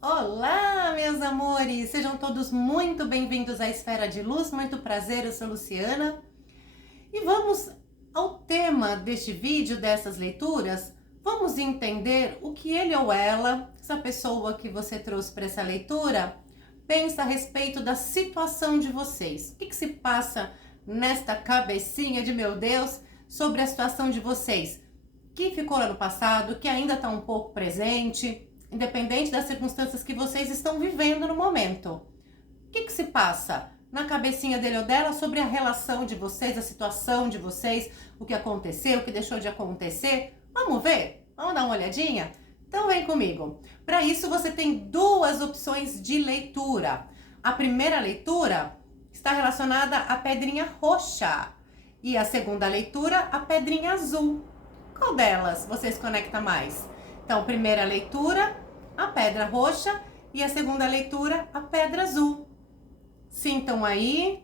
Olá, meus amores! Sejam todos muito bem-vindos à Esfera de Luz. Muito prazer, eu sou Luciana. E vamos ao tema deste vídeo, dessas leituras. Vamos entender o que ele ou ela, essa pessoa que você trouxe para essa leitura, pensa a respeito da situação de vocês. O que se passa nesta cabecinha de meu Deus sobre a situação de vocês? Que ficou lá no passado, que ainda está um pouco presente, independente das circunstâncias que vocês estão vivendo no momento. O que se passa na cabecinha dele ou dela sobre a relação de vocês, a situação de vocês, o que aconteceu, o que deixou de acontecer? Vamos ver? Vamos dar uma olhadinha? Então vem comigo. Para isso você tem duas opções de leitura. A primeira leitura está relacionada à pedrinha roxa e a segunda leitura à pedrinha azul. Qual delas vocês conectam mais? Então, primeira leitura, a pedra roxa, e a segunda leitura, a pedra azul. Sintam aí,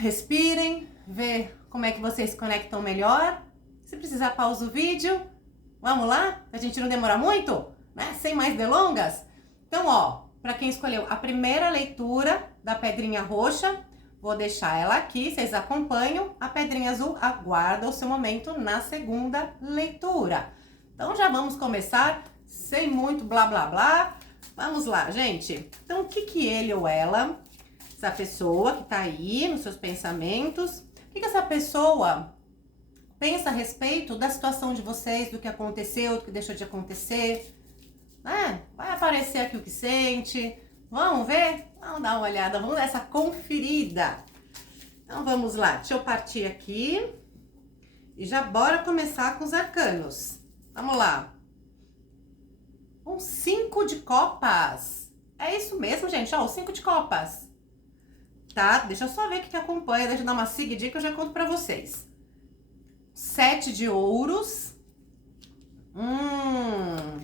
respirem, vê como é que vocês se conectam melhor. Se precisar, pausa o vídeo. Vamos lá? Pra gente não demorar muito, né? Sem mais delongas. Então, ó, para quem escolheu a primeira leitura da pedrinha roxa, vou deixar ela aqui, vocês acompanham. A pedrinha azul aguarda o seu momento na segunda leitura. Então já vamos começar, sem muito blá blá blá. Vamos lá, gente. Então o que ele ou ela, essa pessoa que tá aí nos seus pensamentos, o que essa pessoa pensa a respeito da situação de vocês, do que aconteceu, do que deixou de acontecer? Vai aparecer aqui o que sente. Vamos ver? Vamos dar uma olhada, vamos dar essa conferida. Então vamos lá, deixa eu partir aqui e já bora começar com os arcanos. Vamos lá. Um 5 de copas. É isso mesmo, gente, ó, o 5 de copas. Tá? Deixa eu só ver o que acompanha, deixa eu dar uma seguidinha que eu já conto pra vocês. 7 de ouros. Um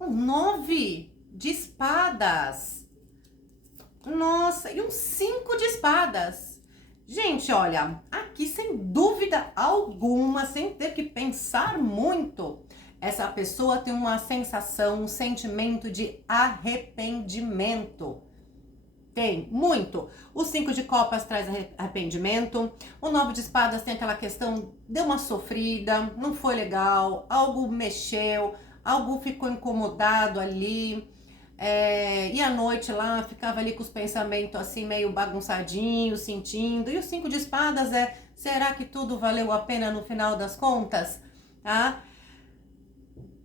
9 de espadas. Nossa, e um 5 de espadas. Gente, olha, aqui sem dúvida alguma, sem ter que pensar muito, essa pessoa tem uma sensação, um sentimento de arrependimento. Tem, muito. O 5 de copas traz arrependimento, o 9 de espadas tem aquela questão, deu uma sofrida, não foi legal, algo mexeu, algo ficou incomodado ali. E à noite lá, ficava ali com os pensamentos assim, meio bagunçadinhos, sentindo. E o 5 de espadas será que tudo valeu a pena no final das contas? Tá?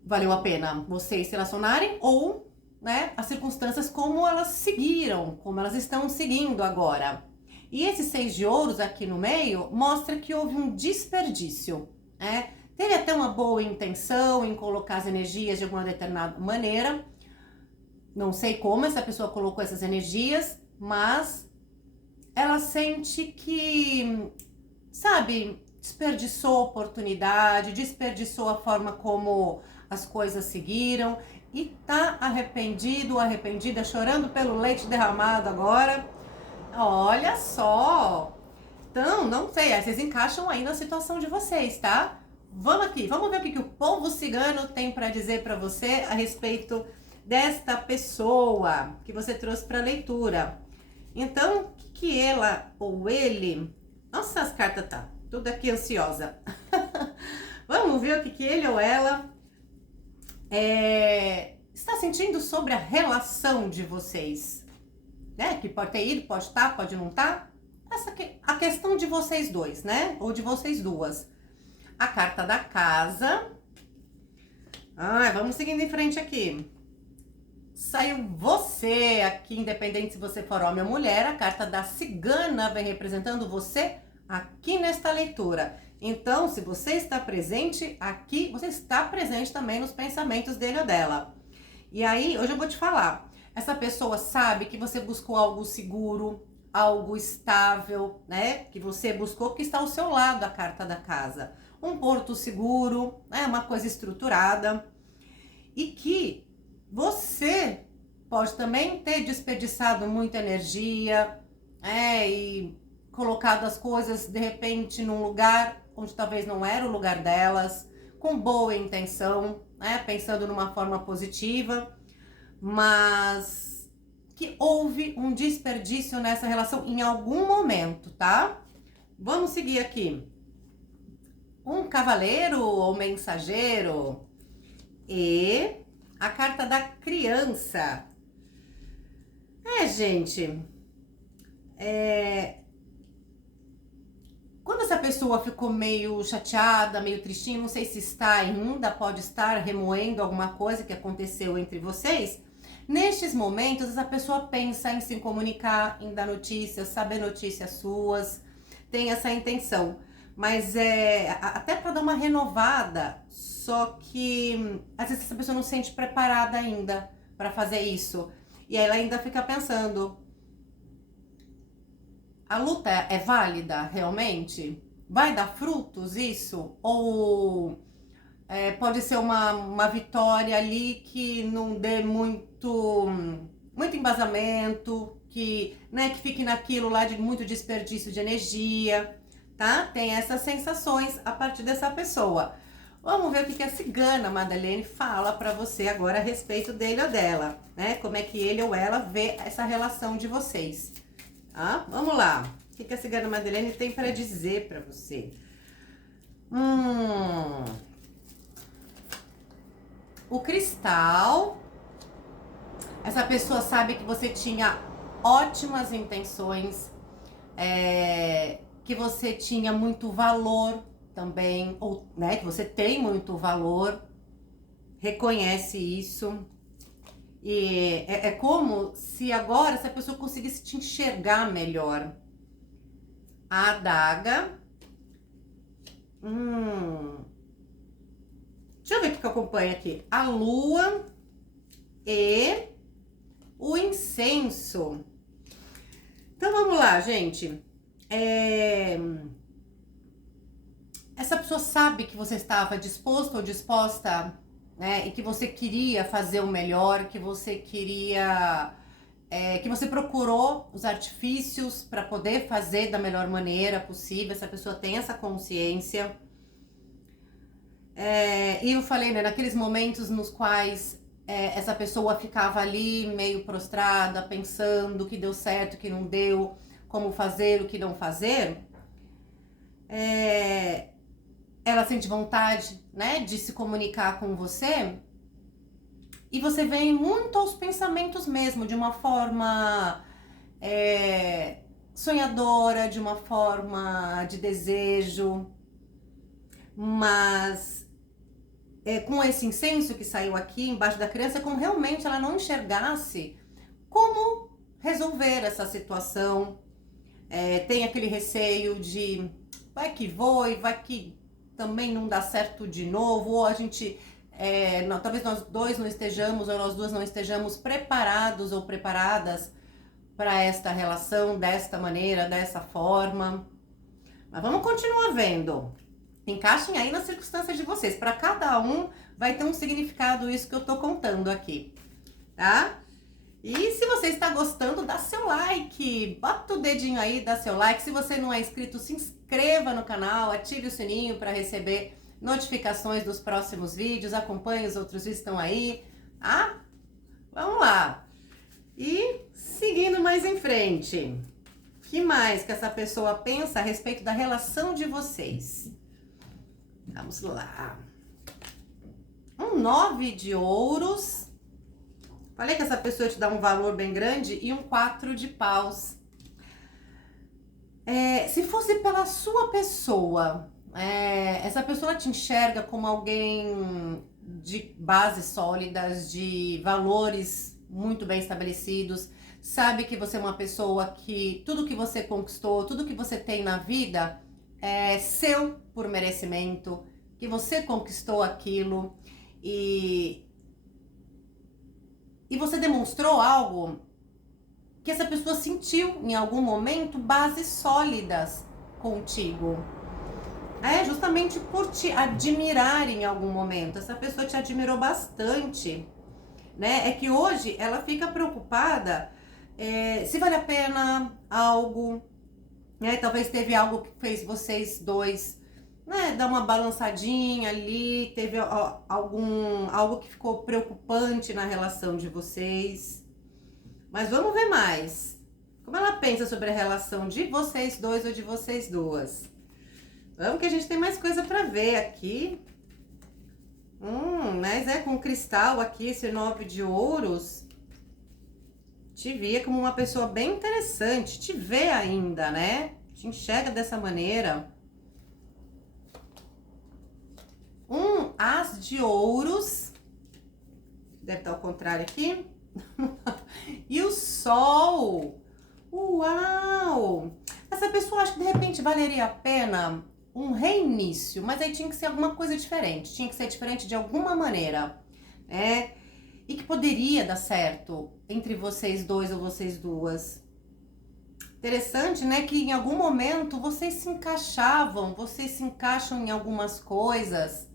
Valeu a pena vocês se relacionarem ou, né, as circunstâncias como elas seguiram, como elas estão seguindo agora. E esse 6 de ouros aqui no meio mostra que houve um desperdício, né? Teve até uma boa intenção em colocar as energias de alguma determinada maneira. Não sei como essa pessoa colocou essas energias, mas ela sente que, sabe, desperdiçou a oportunidade, desperdiçou a forma como as coisas seguiram e tá arrependido, arrependida, chorando pelo leite derramado agora. Olha só! Então, não sei, aí vocês encaixam aí na situação de vocês, tá? Vamos aqui, vamos ver o que o povo cigano tem para dizer para você a respeito desta pessoa que você trouxe para leitura. Então, o que ela ou ele... Nossa, as cartas tá tudo aqui ansiosa. Vamos ver o que ele ou ela está sentindo sobre a relação de vocês. Né? Que pode ter ido, pode estar, pode não estar. A questão de vocês dois, né? Ou de vocês duas. A carta da casa. Vamos seguindo em frente aqui. Saiu você aqui, independente se você for homem ou mulher, a carta da cigana vem representando você aqui nesta leitura. Então, se você está presente aqui, você está presente também nos pensamentos dele ou dela. E aí, hoje eu vou te falar, essa pessoa sabe que você buscou algo seguro, algo estável, né? Que você buscou, que está ao seu lado a carta da casa. Um porto seguro, né? Uma coisa estruturada. E que você pode também ter desperdiçado muita energia, e colocado as coisas de repente num lugar onde talvez não era o lugar delas, com boa intenção, né? Pensando numa forma positiva, mas que houve um desperdício nessa relação em algum momento, tá? Vamos seguir aqui. Um cavaleiro ou mensageiro e a carta da criança. Gente, quando essa pessoa ficou meio chateada, meio tristinha, não sei se está ainda, pode estar remoendo alguma coisa que aconteceu entre vocês. Nestes momentos, essa pessoa pensa em se comunicar, em dar notícias, saber notícias suas, tem essa intenção. Mas até para dar uma renovada, só que às vezes essa pessoa não se sente preparada ainda para fazer isso. E aí ela ainda fica pensando, a luta é válida realmente? Vai dar frutos isso? Ou pode ser uma vitória ali que não dê muito embasamento, que fique naquilo lá de muito desperdício de energia, tá? Tem essas sensações a partir dessa pessoa. Vamos ver o que a cigana Madeleine fala para você agora a respeito dele ou dela, né? Como é que ele ou ela vê essa relação de vocês. Tá? Vamos lá. O que a cigana Madeleine tem para dizer para você? O cristal. Essa pessoa sabe que você tinha ótimas intenções, que você tinha muito valor também, ou que você tem muito valor, reconhece isso. E é como se agora essa pessoa conseguisse te enxergar melhor. A adaga. Deixa eu ver o que acompanha aqui. A lua e o incenso. Então vamos lá, gente. Essa pessoa sabe que você estava disposto ou disposta, né? E que você queria fazer o melhor, que você queria... que você procurou os artifícios para poder fazer da melhor maneira possível. Essa pessoa tem essa consciência. E eu falei, né, naqueles momentos nos quais essa pessoa ficava ali meio prostrada, pensando o que deu certo, o que não deu, como fazer, o que não fazer, ela sente vontade, né, de se comunicar com você, e você vem muito aos pensamentos mesmo, de uma forma sonhadora, de uma forma de desejo, mas com esse incenso que saiu aqui embaixo da criança, é como realmente ela não enxergasse como resolver essa situação. Tem aquele receio de vai que vou e vai que também não dá certo de novo, ou a gente, talvez nós dois não estejamos, ou nós duas não estejamos preparados ou preparadas para esta relação desta maneira, dessa forma. Mas vamos continuar vendo. Encaixem aí nas circunstâncias de vocês. Para cada um vai ter um significado isso que eu tô contando aqui, tá? E se você está gostando, dá seu like, bota o dedinho aí, dá seu like. Se você não é inscrito, se inscreva no canal, ative o sininho para receber notificações dos próximos vídeos, acompanhe os outros vídeos que estão aí, tá? Vamos lá. E seguindo mais em frente, o que mais que essa pessoa pensa a respeito da relação de vocês? Vamos lá. Um 9 de ouros. Falei que essa pessoa te dá um valor bem grande. E um 4 de paus. Se fosse pela sua pessoa, essa pessoa te enxerga como alguém de bases sólidas, de valores muito bem estabelecidos. Sabe que você é uma pessoa que tudo que você conquistou, tudo que você tem na vida é seu por merecimento, que você conquistou aquilo e você demonstrou algo que essa pessoa sentiu em algum momento, bases sólidas contigo. Justamente por te admirar em algum momento. Essa pessoa te admirou bastante, né? É que hoje ela fica preocupada se vale a pena algo, né? Talvez teve algo que fez vocês dois né, dar uma balançadinha ali, teve algo que ficou preocupante na relação de vocês. Mas vamos ver mais. Como ela pensa sobre a relação de vocês dois ou de vocês duas? Vamos que a gente tem mais coisa pra ver aqui. Mas com cristal aqui, esse 9 de ouros, te via como uma pessoa bem interessante, te vê ainda, né? Te enxerga dessa maneira. As de ouros, deve estar ao contrário aqui. E o sol. Uau! Essa pessoa acha que de repente valeria a pena um reinício, mas aí tinha que ser alguma coisa diferente, tinha que ser diferente de alguma maneira, né? E que poderia dar certo entre vocês dois ou vocês duas. Interessante, né? Que em algum momento vocês se encaixavam, vocês se encaixam em algumas coisas,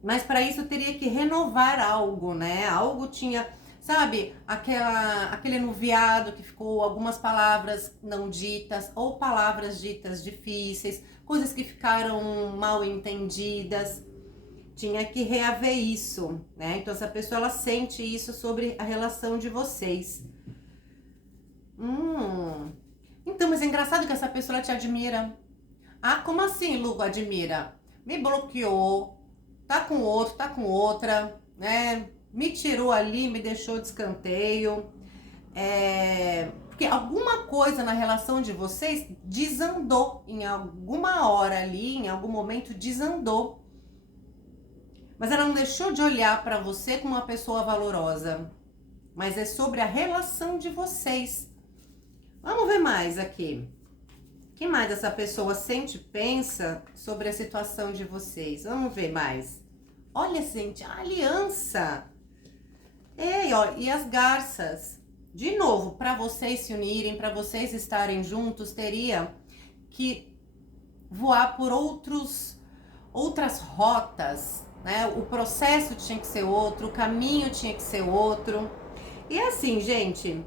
mas para isso teria que renovar algo, né? Algo tinha, sabe, aquele enuviado que ficou algumas palavras não ditas ou palavras ditas difíceis, coisas que ficaram mal entendidas. Tinha que reaver isso, né? Então essa pessoa, ela sente isso sobre a relação de vocês. Então, mas é engraçado que essa pessoa, ela te admira. Ah, como assim, Lu, admira? Me bloqueou, tá com outro, tá com outra, né? Me tirou ali, me deixou de escanteio. Porque alguma coisa na relação de vocês desandou em alguma hora ali, em algum momento desandou. Mas ela não deixou de olhar para você como uma pessoa valorosa. Mas é sobre a relação de vocês. Vamos ver mais aqui. O que mais essa pessoa sente e pensa sobre a situação de vocês? Vamos ver mais. Olha, gente, a aliança. E as garças. De novo, para vocês se unirem, para vocês estarem juntos, teria que voar por outras rotas, né? O processo tinha que ser outro, o caminho tinha que ser outro. E assim, gente,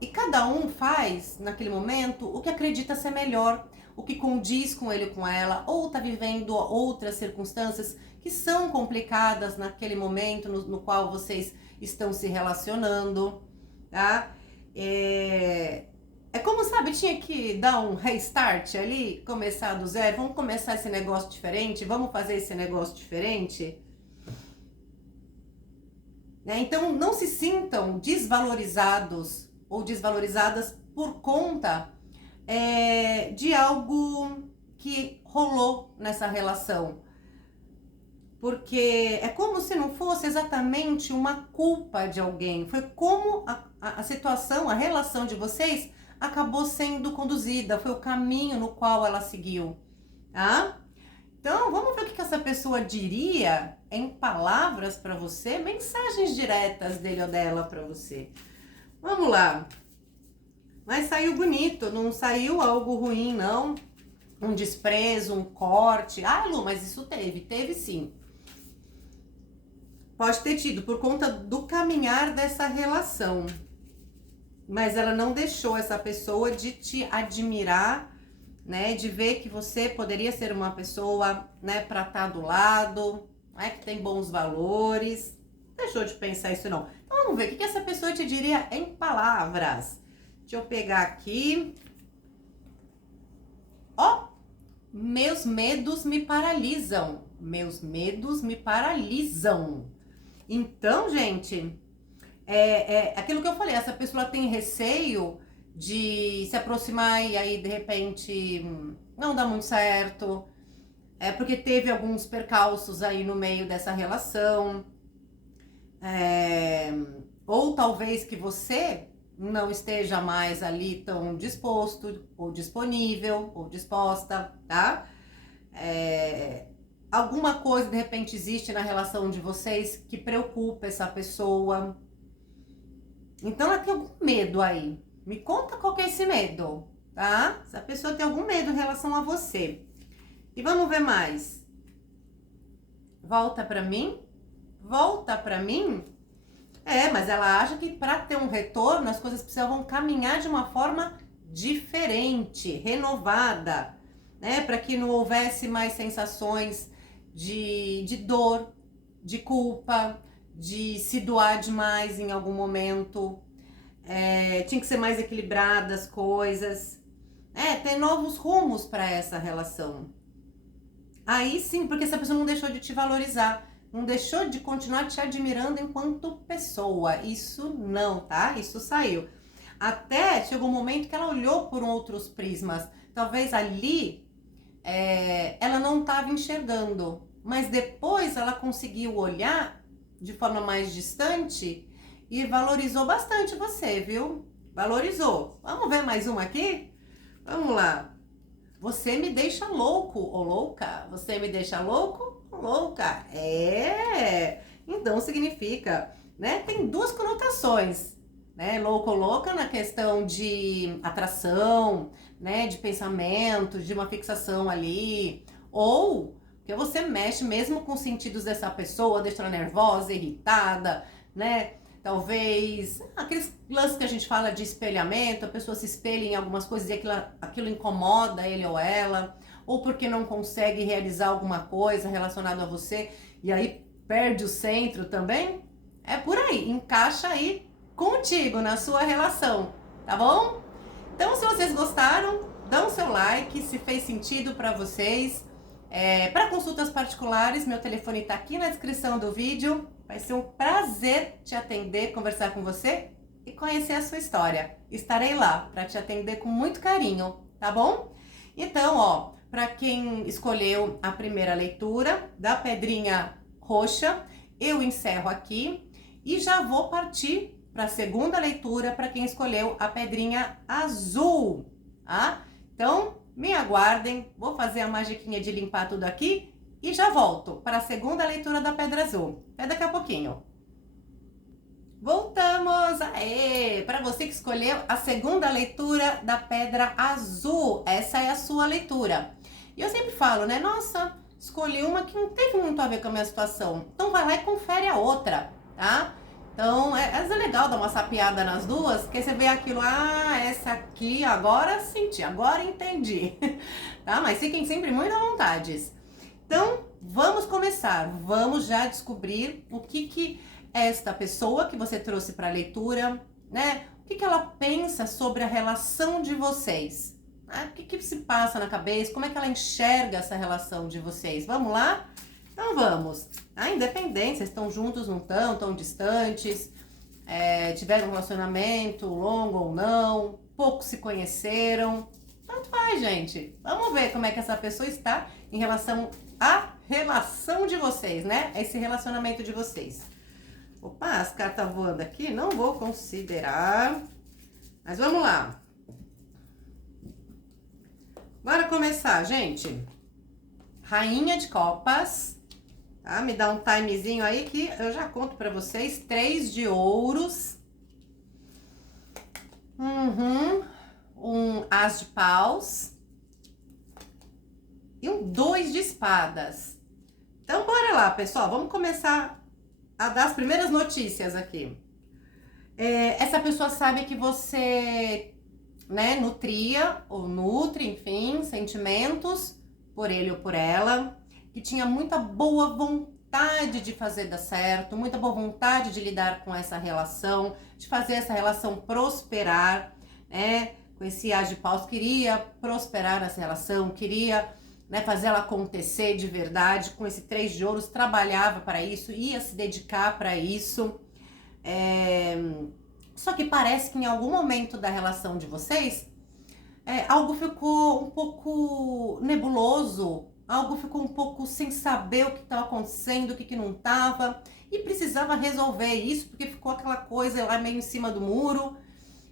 e cada um faz, naquele momento, o que acredita ser melhor, o que condiz com ele ou com ela, ou tá vivendo outras circunstâncias que são complicadas naquele momento no qual vocês estão se relacionando, tá? É como, sabe, tinha que dar um restart ali, começar do zero, vamos começar esse negócio diferente, vamos fazer esse negócio diferente. Né? Então, não se sintam desvalorizados ou desvalorizadas por conta de algo que rolou nessa relação. Porque é como se não fosse exatamente uma culpa de alguém. Foi como a situação, a relação de vocês acabou sendo conduzida. Foi o caminho no qual ela seguiu. Tá? Então, vamos ver o que essa pessoa diria em palavras para você, mensagens diretas dele ou dela para você. Vamos lá. Mas saiu bonito, não saiu algo ruim, não. Um desprezo, um corte. Ah, Lu, mas isso teve sim. Pode ter tido por conta do caminhar dessa relação. Mas ela não deixou essa pessoa de te admirar, né? De ver que você poderia ser uma pessoa, né, para estar do lado, né, que tem bons valores. Deixou de pensar isso não. Então vamos ver o que essa pessoa te diria em palavras. Deixa eu pegar aqui. Ó, meus medos me paralisam. Meus medos me paralisam. Então, gente, aquilo que eu falei, essa pessoa tem receio de se aproximar e aí, de repente, não dá muito certo. Porque teve alguns percalços aí no meio dessa relação. Ou talvez que você não esteja mais ali tão disposto, ou disponível, ou disposta, tá? Alguma coisa, de repente, existe na relação de vocês que preocupa essa pessoa. Então, ela tem algum medo aí. Me conta qual que é esse medo, tá? Essa pessoa tem algum medo em relação a você. E vamos ver mais. Volta pra mim. Volta pra mim. Mas ela acha que para ter um retorno, as coisas precisavam caminhar de uma forma diferente, renovada. né? Para que não houvesse mais sensações de dor, de culpa, de se doar demais em algum momento. Tinha que ser mais equilibrada as coisas. Ter novos rumos para essa relação. Aí sim, porque essa pessoa não deixou de te valorizar, não deixou de continuar te admirando enquanto pessoa. Isso não, tá? Isso saiu. Até chegou um momento que ela olhou por outros prismas. Talvez ali ela não estava enxergando, mas depois ela conseguiu olhar de forma mais distante e valorizou bastante você, viu? Valorizou. Vamos ver mais uma aqui? Vamos lá. Você me deixa louco ou louca? Você me deixa louco ou louca? Então significa, né? Tem duas conotações, né? Louco ou louca na questão de atração, né? De pensamento, de uma fixação ali. Ou que você mexe mesmo com os sentidos dessa pessoa, deixa ela nervosa, irritada, né? Talvez aqueles lances que a gente fala de espelhamento, a pessoa se espelha em algumas coisas e aquilo incomoda ele ou ela, ou porque não consegue realizar alguma coisa relacionada a você e aí perde o centro também. É por aí, encaixa aí contigo na sua relação, tá bom? Então, se vocês gostaram, dão seu like, se fez sentido para vocês. Para consultas particulares, meu telefone está aqui na descrição do vídeo. Vai ser um prazer te atender, conversar com você e conhecer a sua história. Estarei lá para te atender com muito carinho, tá bom? Então, ó, para quem escolheu a primeira leitura da pedrinha roxa, eu encerro aqui e já vou partir para a segunda leitura para quem escolheu a pedrinha azul, tá? Então, me aguardem, vou fazer a magiquinha de limpar tudo aqui e já volto para a segunda leitura da pedra azul. Até daqui a pouquinho. Voltamos! Aê! Para você que escolheu a segunda leitura da pedra azul, essa é a sua leitura. E eu sempre falo, né? Nossa, escolhi uma que não teve muito a ver com a minha situação. Então vai lá e confere a outra, tá? Então é legal dar uma sapeada nas duas, porque você vê aquilo, essa aqui agora senti, agora entendi, tá? Mas fiquem sempre muito à vontade. Então, vamos começar, vamos já descobrir o que esta pessoa que você trouxe para a leitura, né? O que ela pensa sobre a relação de vocês, né? O que se passa na cabeça, como é que ela enxerga essa relação de vocês? Vamos lá? Então vamos. Independente, vocês estão juntos, não estão distantes, tiveram um relacionamento longo ou não, pouco se conheceram, tanto faz, gente. Vamos ver como é que essa pessoa está em relação à relação de vocês, né? Esse relacionamento de vocês. Opa, as cartas voando aqui, não vou considerar. Mas vamos lá. Bora começar, gente. Rainha de Copas. Tá? Me dá um timezinho aí que eu já conto pra vocês. 3 de ouros. Um as de paus. E um 2 de espadas. Então, bora lá, pessoal. Vamos começar a dar as primeiras notícias aqui. Essa pessoa sabe que você, né, nutria ou nutre, enfim, sentimentos por ele ou por ela, que tinha muita boa vontade de fazer dar certo, muita boa vontade de lidar com essa relação, de fazer essa relação prosperar, né? Com esse as de paus, queria prosperar essa relação, queria, né, fazer ela acontecer de verdade. Com esse 3 de ouros, trabalhava para isso, ia se dedicar para isso. Só que parece que em algum momento da relação de vocês, algo ficou um pouco nebuloso, algo ficou um pouco sem saber o que estava acontecendo, o que não estava, e precisava resolver isso, porque ficou aquela coisa lá meio em cima do muro,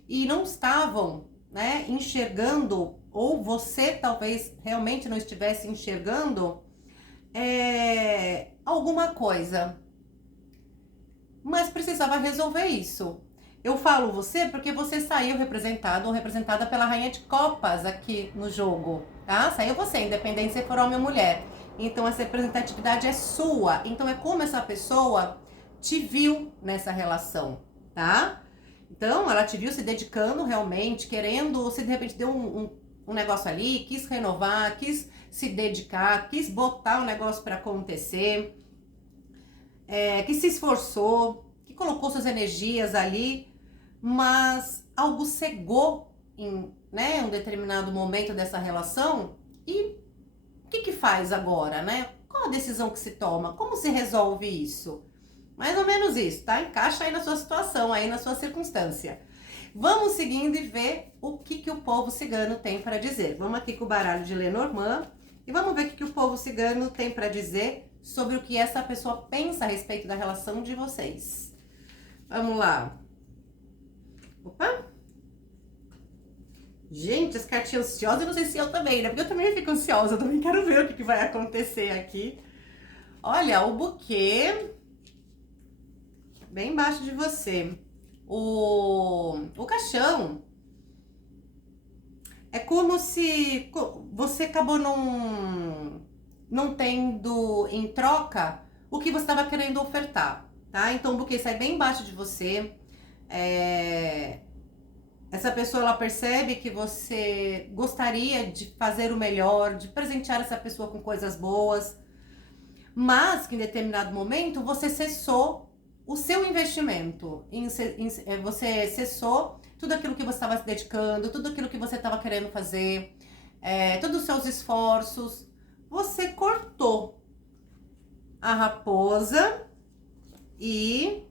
e não estavam, né, enxergando, ou você talvez realmente não estivesse enxergando alguma coisa, mas precisava resolver isso. Eu falo você porque você saiu representado ou representada pela Rainha de Copas aqui no jogo, tá? Saiu você, independente se for homem ou mulher. Então essa representatividade é sua. Então é como essa pessoa te viu nessa relação, tá? Então ela te viu se dedicando realmente, querendo, ou se de repente deu um negócio ali, quis renovar, quis se dedicar, quis botar o negócio para acontecer, que se esforçou, que colocou suas energias ali, mas algo cegou em, né, um determinado momento dessa relação. E o que faz agora, né? Qual a decisão que se toma? Como se resolve isso? Mais ou menos isso, tá? Encaixa aí na sua situação, aí na sua circunstância. Vamos seguindo e ver o que o povo cigano tem para dizer. Vamos aqui com o baralho de Lenormand e vamos ver o que o povo cigano tem para dizer sobre o que essa pessoa pensa a respeito da relação de vocês. Vamos lá. Opa! Gente, as cartinhas ansiosas, eu não sei se eu também, né? Porque eu também fico ansiosa, eu também quero ver o que vai acontecer aqui. Olha, o buquê bem embaixo de você. O caixão é como se você acabou não tendo em troca o que você estava querendo ofertar, tá? Então o buquê sai bem embaixo de você. Essa pessoa, ela percebe que você gostaria de fazer o melhor, de presentear essa pessoa com coisas boas, mas que em determinado momento você cessou o seu investimento, você cessou tudo aquilo que você estava se dedicando, tudo aquilo que você estava querendo fazer, todos os seus esforços, você cortou a raposa e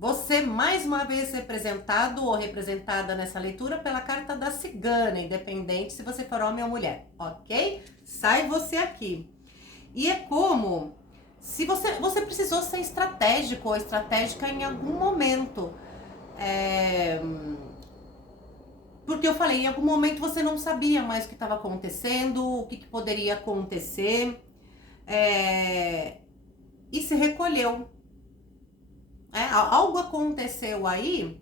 você mais uma vez representado ou representada nessa leitura pela carta da cigana, independente se você for homem ou mulher, ok? Sai você aqui. E é como se você precisou ser estratégico ou estratégica em algum momento. Porque eu falei, em algum momento você não sabia mais o que estava acontecendo, o que poderia acontecer, e se recolheu. Algo aconteceu aí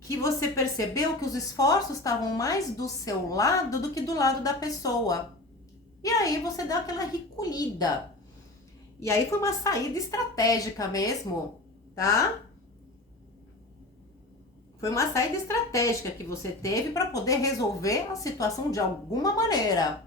que você percebeu que os esforços estavam mais do seu lado do que do lado da pessoa. E aí você deu aquela recolhida. E aí foi uma saída estratégica mesmo, tá? Foi uma saída estratégica que você teve para poder resolver a situação de alguma maneira.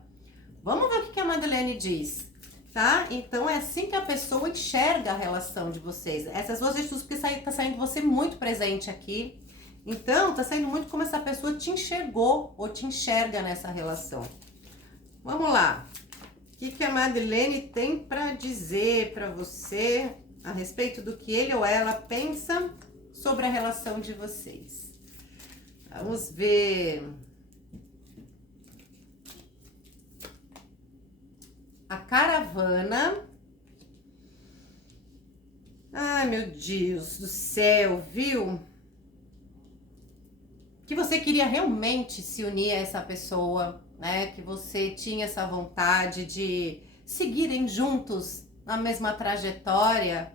Vamos ver o que a Madeleine diz, tá? Então é assim que a pessoa enxerga a relação de vocês. Essas duas atitudes, porque tá saindo você muito presente aqui. Então, tá saindo muito como essa pessoa te enxergou ou te enxerga nessa relação. Vamos lá. O que a Madeleine tem para dizer para você a respeito do que ele ou ela pensa sobre a relação de vocês? Vamos ver. A caravana. Ai, meu Deus do céu, viu? Que você queria realmente se unir a essa pessoa, né? Que você tinha essa vontade de seguirem juntos na mesma trajetória.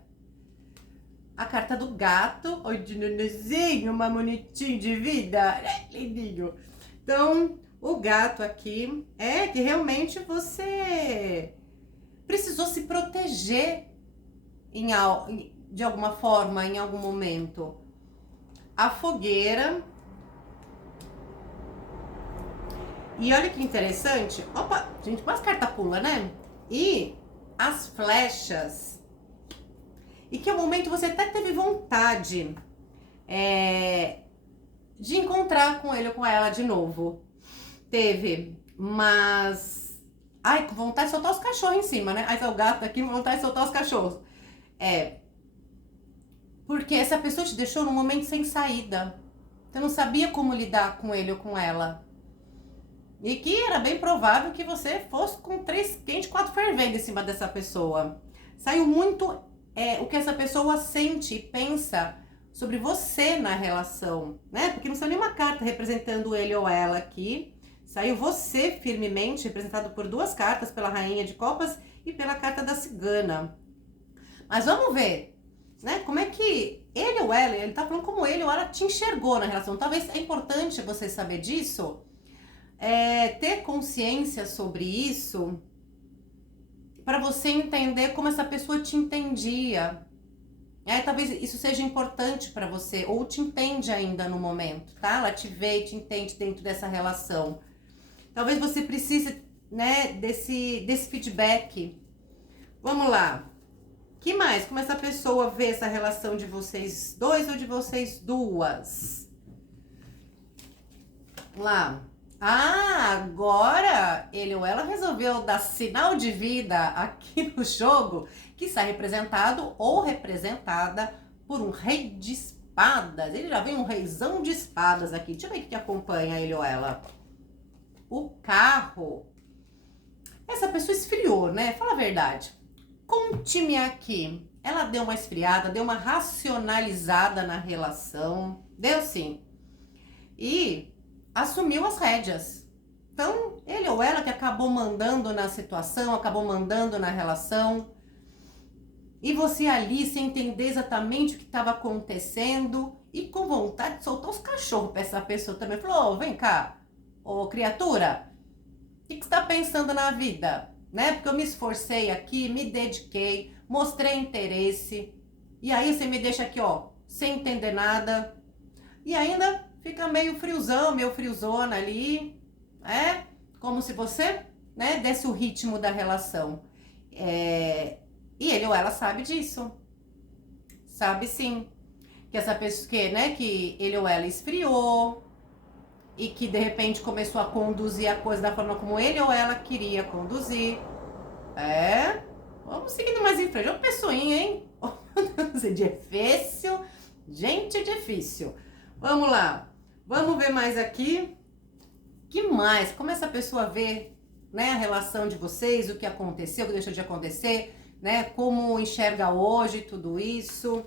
A carta do gato, oi de nenenzinho, uma bonitinho de vida, lindinho. Então, o gato aqui é que realmente você precisou se proteger de alguma forma, em algum momento. A fogueira. E olha que interessante. Opa, gente, quase carta pula, né? E as flechas. E que ao momento você até teve vontade de encontrar com ele ou com ela de novo. Teve, mas... Ai, com vontade de soltar os cachorros em cima, né? Aí tá o gato aqui, com vontade de soltar os cachorros. Porque essa pessoa te deixou num momento sem saída. Você não sabia como lidar com ele ou com ela. E que era bem provável que você fosse com 3 quentes, 4 fervendo em cima dessa pessoa. Saiu muito o que essa pessoa sente e pensa sobre você na relação, né? Porque não saiu nenhuma carta representando ele ou ela aqui. Saiu você firmemente, representado por 2 cartas, pela Rainha de Copas e pela carta da Cigana. Mas vamos ver, né? Como é que ele ou ela, ele tá falando como ele ou ela te enxergou na relação. Talvez é importante você saber disso, ter consciência sobre isso, para você entender como essa pessoa te entendia. Talvez isso seja importante para você, ou te entende ainda no momento, tá? Ela te vê e te entende dentro dessa relação. Talvez você precise, né, desse feedback. Vamos lá. Que mais? Como essa pessoa vê essa relação de vocês dois ou de vocês duas? Vamos lá. Agora ele ou ela resolveu dar sinal de vida aqui no jogo, que está representado ou representada por um rei de espadas. Ele já vem um reizão de espadas aqui. Deixa eu ver o que acompanha ele ou ela. O carro. Essa pessoa esfriou, né? Fala a verdade. Conte-me aqui. Ela deu uma esfriada, deu uma racionalizada na relação. Deu sim. E assumiu as rédeas. Então, ele ou ela que acabou mandando na situação, acabou mandando na relação. E você ali, sem entender exatamente o que estava acontecendo e com vontade de soltar os cachorros para essa pessoa também. Falou, oh, vem cá, ô criatura, o que você está pensando na vida? Né? Porque eu me esforcei aqui, me dediquei, mostrei interesse. E aí você me deixa aqui, ó, sem entender nada. E ainda fica meio friozão, meio friozona ali, como se você, né, desse o ritmo da relação. E ele ou ela sabe disso. Sabe sim. Que essa pessoa, que ele ou ela esfriou e que de repente começou a conduzir a coisa da forma como ele ou ela queria conduzir. Vamos seguindo mais em frente. Ô pessoinha, hein? Difícil. Gente, difícil. Vamos lá. Vamos ver mais aqui. Que mais? Como essa pessoa vê, né, a relação de vocês, o que aconteceu, o que deixou de acontecer, né? Como enxerga hoje tudo isso.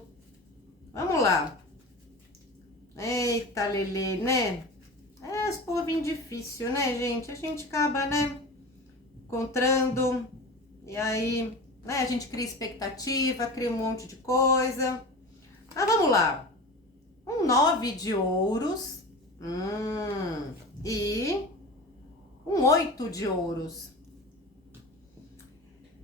Vamos lá. Eita, Lelê, né? Esse povinho difícil, né, gente? A gente acaba, né, encontrando e aí, né, a gente cria expectativa, cria um monte de coisa. Mas vamos lá. Um 9 de ouros. E um 8 de ouros.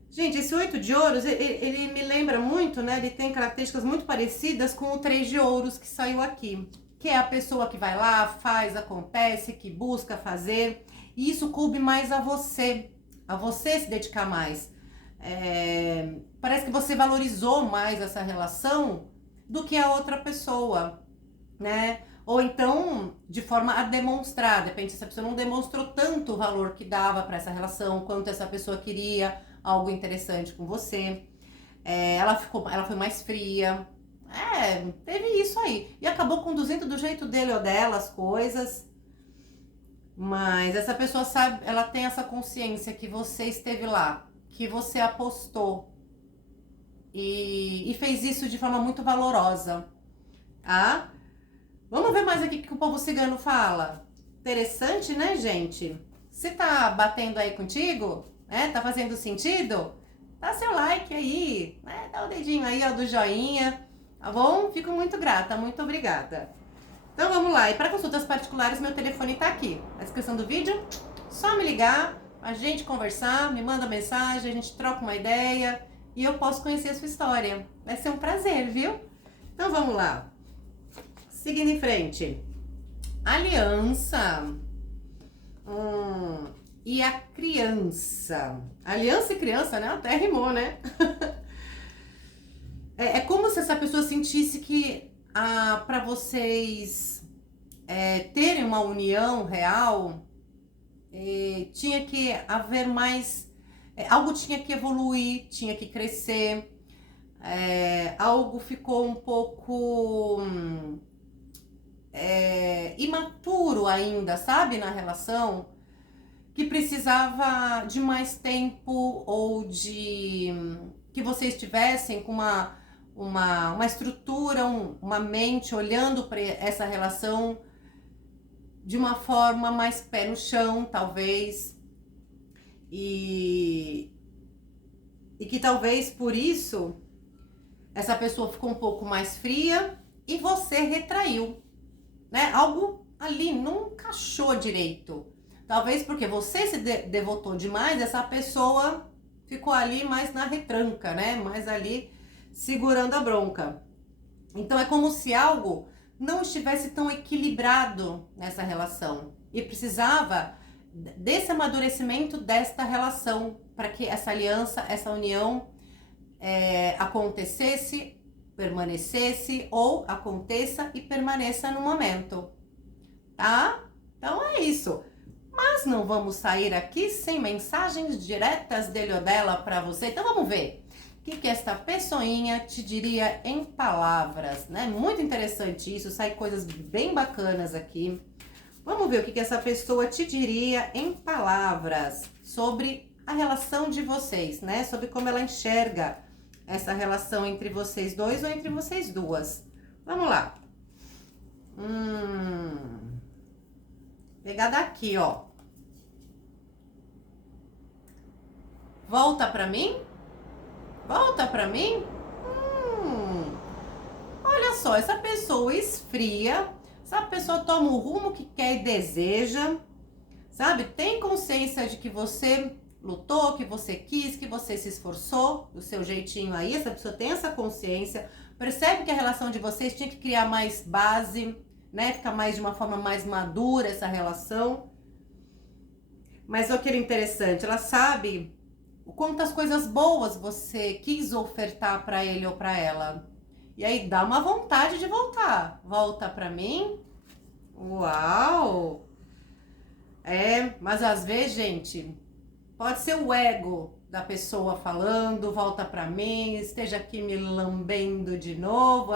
Gente, esse 8 de ouros, ele me lembra muito, né? Ele tem características muito parecidas com o 3 de ouros que saiu aqui. Que é a pessoa que vai lá, faz, acontece, que busca fazer. E isso coube mais a você se dedicar mais. Parece que você valorizou mais essa relação do que a outra pessoa, né? Ou então, de forma a demonstrar, de repente essa pessoa não demonstrou tanto o valor que dava para essa relação, quanto essa pessoa queria algo interessante com você. Ela foi mais fria. Teve isso aí. E acabou conduzindo do jeito dele ou dela as coisas. Mas essa pessoa sabe, ela tem essa consciência que você esteve lá, que você apostou. E fez isso de forma muito valorosa. Tá? Vamos ver mais aqui o que o povo cigano fala. Interessante, né, gente? Se tá batendo aí contigo, né? Tá fazendo sentido? Dá seu like aí, né? Dá o dedinho aí, ó, do joinha, tá bom? Fico muito grata, muito obrigada. Então vamos lá, e para consultas particulares, meu telefone tá aqui, na descrição do vídeo. Só me ligar, a gente conversar, me manda mensagem, a gente troca uma ideia e eu posso conhecer a sua história. Vai ser um prazer, viu? Então vamos lá. Seguindo em frente. Aliança. E a criança. Aliança e criança, né? Até rimou, né? É como se essa pessoa sentisse que para vocês terem uma união real, tinha que haver mais... algo tinha que evoluir, tinha que crescer. Algo ficou um pouco... imaturo ainda, sabe, na relação, que precisava de mais tempo ou de que vocês tivessem com uma estrutura, uma mente olhando para essa relação de uma forma mais pé no chão, talvez, e que talvez por isso essa pessoa ficou um pouco mais fria e você retraiu. Né? Algo ali não encaixou direito. Talvez porque você se devotou demais, essa pessoa ficou ali mais na retranca, né? Mais ali segurando a bronca. Então é como se algo não estivesse tão equilibrado nessa relação e precisava desse amadurecimento desta relação para que essa aliança, essa união acontecesse, permanecesse ou aconteça e permaneça no momento, tá? Então é isso. Mas não vamos sair aqui sem mensagens diretas dele ou dela para você. Então vamos ver o que esta pessoinha te diria em palavras, né? Muito interessante isso, sai coisas bem bacanas aqui. Vamos ver o que essa pessoa te diria em palavras sobre a relação de vocês, né? Sobre como ela enxerga essa relação entre vocês dois ou entre vocês duas. Vamos lá. Pegar daqui, ó. Volta pra mim? Volta pra mim? Olha só, essa pessoa esfria, essa pessoa toma o rumo que quer e deseja, sabe? Tem consciência de que você lutou, que você quis, que você se esforçou, do seu jeitinho aí, essa pessoa tem essa consciência, percebe que a relação de vocês tinha que criar mais base, né? Ficar mais de uma forma mais madura essa relação. Mas olha que é interessante, ela sabe quantas coisas boas você quis ofertar para ele ou para ela. E aí dá uma vontade de voltar. Volta para mim. Uau! Mas às vezes, gente, pode ser o ego da pessoa falando, volta para mim, esteja aqui me lambendo de novo.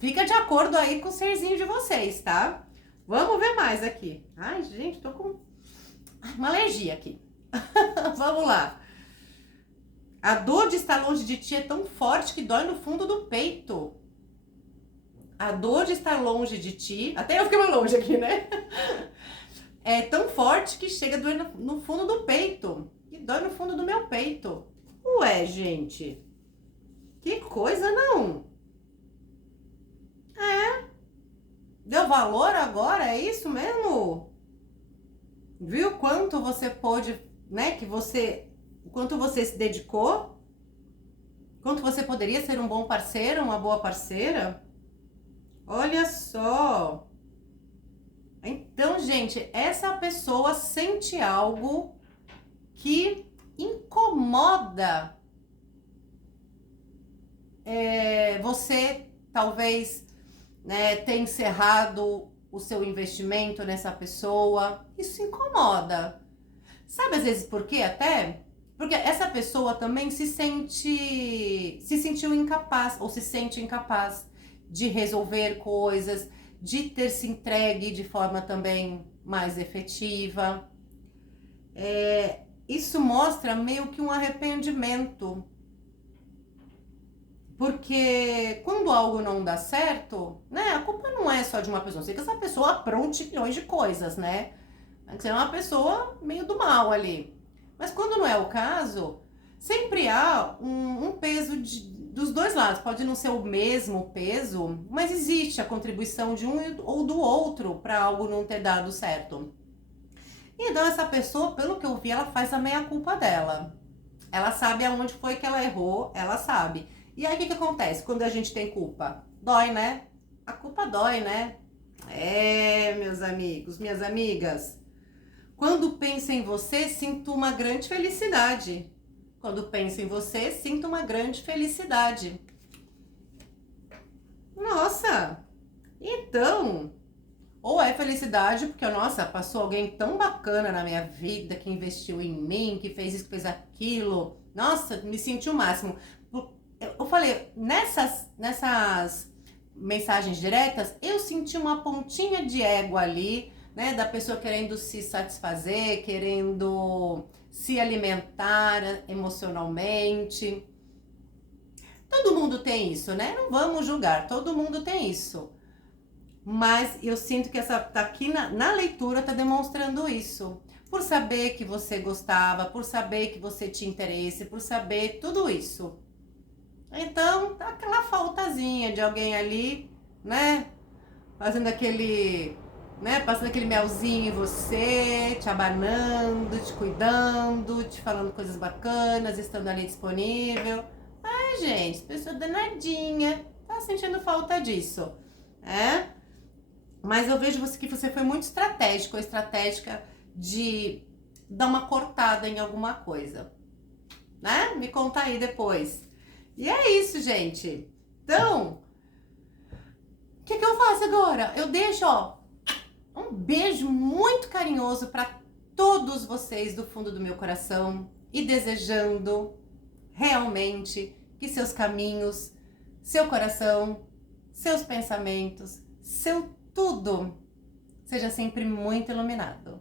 Fica de acordo aí com o serzinho de vocês, tá? Vamos ver mais aqui. Ai, gente, tô com uma alergia aqui. Vamos lá. A dor de estar longe de ti é tão forte que dói no fundo do peito. A dor de estar longe de ti... Até eu fiquei mais longe aqui, né? É tão forte que chega a doer no fundo do peito. E dói no fundo do meu peito. Ué, gente. Que coisa, não? Deu valor agora? É isso mesmo? Viu quanto você pôde... né, quanto você se dedicou, quanto você poderia ser um bom parceiro, uma boa parceira. Olha só. Então, gente, essa pessoa sente algo que incomoda você, talvez, né, ter encerrado o seu investimento nessa pessoa. Isso incomoda. Sabe às vezes por quê até? Porque essa pessoa também se sentiu incapaz ou se sente incapaz de resolver coisas, de ter se entregue de forma também mais efetiva. Isso mostra meio que um arrependimento. Porque quando algo não dá certo, né, a culpa não é só de uma pessoa. Sei que essa pessoa apronte milhões de coisas, né? Você é uma pessoa meio do mal ali. Mas quando não é o caso, sempre há um peso dos dois lados. Pode não ser o mesmo peso, mas existe a contribuição de um ou do outro para algo não ter dado certo. Então essa pessoa, pelo que eu vi, ela faz a meia-culpa dela. Ela sabe aonde foi que ela errou, ela sabe. E aí o que acontece quando a gente tem culpa? Dói, né? A culpa dói, né? Meus amigos, minhas amigas. Quando penso em você, sinto uma grande felicidade. Quando penso em você, sinto uma grande felicidade. Nossa! Então, ou é felicidade porque, nossa, passou alguém tão bacana na minha vida, que investiu em mim, que fez isso, que fez aquilo. Nossa, me senti o máximo. Eu falei, nessas mensagens diretas, eu senti uma pontinha de ego ali, né, da pessoa querendo se satisfazer, querendo se alimentar emocionalmente. Todo mundo tem isso, né? Não vamos julgar, todo mundo tem isso. Mas eu sinto que essa tá aqui na leitura tá demonstrando isso. Por saber que você gostava, por saber que você tinha interesse, por saber tudo isso. Então, tá aquela faltazinha de alguém ali, né? Fazendo aquele... né, passando aquele melzinho em você, te abanando, te cuidando, te falando coisas bacanas, estando ali disponível. né, gente? Pessoa danadinha, tá sentindo falta disso, né? Mas eu vejo que você foi muito estratégico, ou estratégica de dar uma cortada em alguma coisa, né? Me conta aí depois. E é isso, gente. Então, o que eu faço agora? Eu deixo, ó, um beijo muito carinhoso para todos vocês do fundo do meu coração e desejando realmente que seus caminhos, seu coração, seus pensamentos, seu tudo seja sempre muito iluminado.